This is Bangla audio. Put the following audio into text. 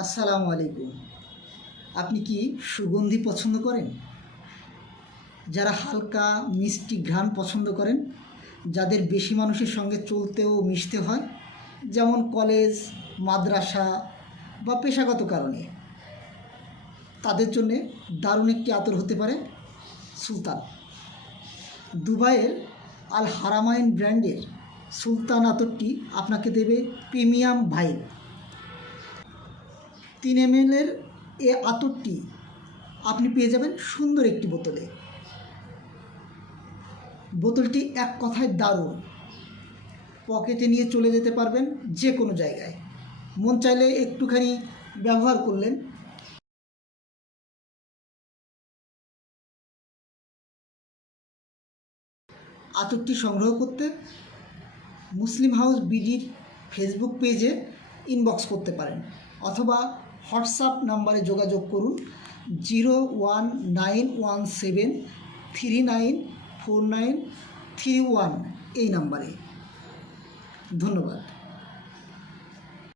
আসসালামু আলাইকুম। আপনি কি সুগন্ধি পছন্দ করেন? যারা হালকা, মিষ্টি ঘ্রাণ পছন্দ করেন, যাদের বেশি মানুষের সঙ্গে চলতেও মিশতে হয়, যেমন কলেজ, মাদ্রাসা বা পেশাগত কারণে, তাদের জন্যে দারুণ একটি আতর হতে পারে সুলতান। দুবাইয়ের আল হারামাইন ব্র্যান্ডের সুলতান আতরটি আপনাকে দেবে প্রিমিয়াম ভাইব। তিন এম এর এ আতরটি আপনি পেয়ে যাবেন সুন্দর একটি বোতলে। বোতলটি এক কথায় দারুণ। পকেটে নিয়ে চলে যেতে পারবেন যে কোনো জায়গায়। মন চাইলে একটুখানি ব্যবহার করলেন। আতরটি সংগ্রহ করতে মুসলিম হাউস বিডির ফেসবুক পেজে ইনবক্স করতে পারেন অথবা হোয়াটসঅ্যাপ নাম্বারে যোগাযোগ করুন। Zero one nine one seven three nine four nine three one এই নাম্বারে। ধন্যবাদ।